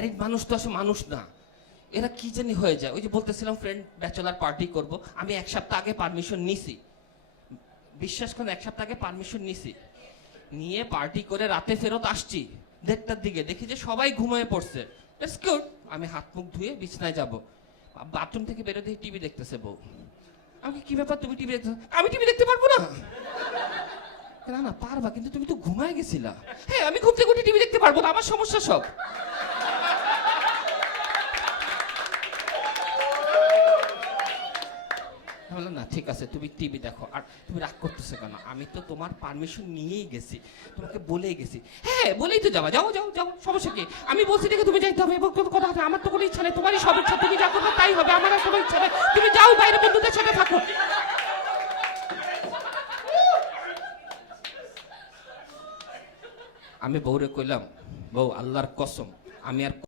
Married মানুষ তো আসলে মানুষ না, এরা কি জানি হয়ে যায়। ওই যে বলতেছিলাম ফ্রেন্ড ব্যাচেলার পার্টি করব, আমি 1 সপ্তাহ আগে পারমিশন নিছি, বিশ্বাস করেন 1 সপ্তাহ আগে পারমিশন নিছি, নিয়ে পার্টি করে রাতে ফেরত আসছি 1:30টার দিকে, দেখি যে সবাই ঘুমিয়ে পড়ছে। That's good. আমি হাত মুখ ধুয়ে বিছনায় যাব, বাথরুম থেকে বেরো দিয়ে টিভি দেখতেছে বউ। আমাকে কি ব্যাপার তুমি টিভি দেখতে? আমি টিভি দেখতে পারবো না। না না পারবা, কিন্তু তুমি তো ঘুমায় গেছিলা। হ্যাঁ আমি ঘুম থেকে উঠে টিভি দেখতে পারবো না, আমার সমস্যা সব। বললাম না ঠিক আছে তুমি টিভি দেখো, আর তুমি রাগ করতেছো কেন? আমি তো তোমার পারমিশন নিয়েই গেছি, তোমাকে বলেই গেছি। হ্যাঁ বলেই তো যাবা, যাও যাও যাও, সমস্যা কি? আমি বলছি দেখে তুমি যাইতে হবে, এবং কোনো কথা হবে, আমার তো কোনো ইচ্ছা নেই, তোমারই সব ইচ্ছা, তুমি যা করবে তাই হবে, আমার আর কোনো ইচ্ছা নেই, তুমি যাও বাইরে বন্ধুদের সাথে থাকো। আমি বউরে কইলাম, বউ আল্লাহর কসম আমি আর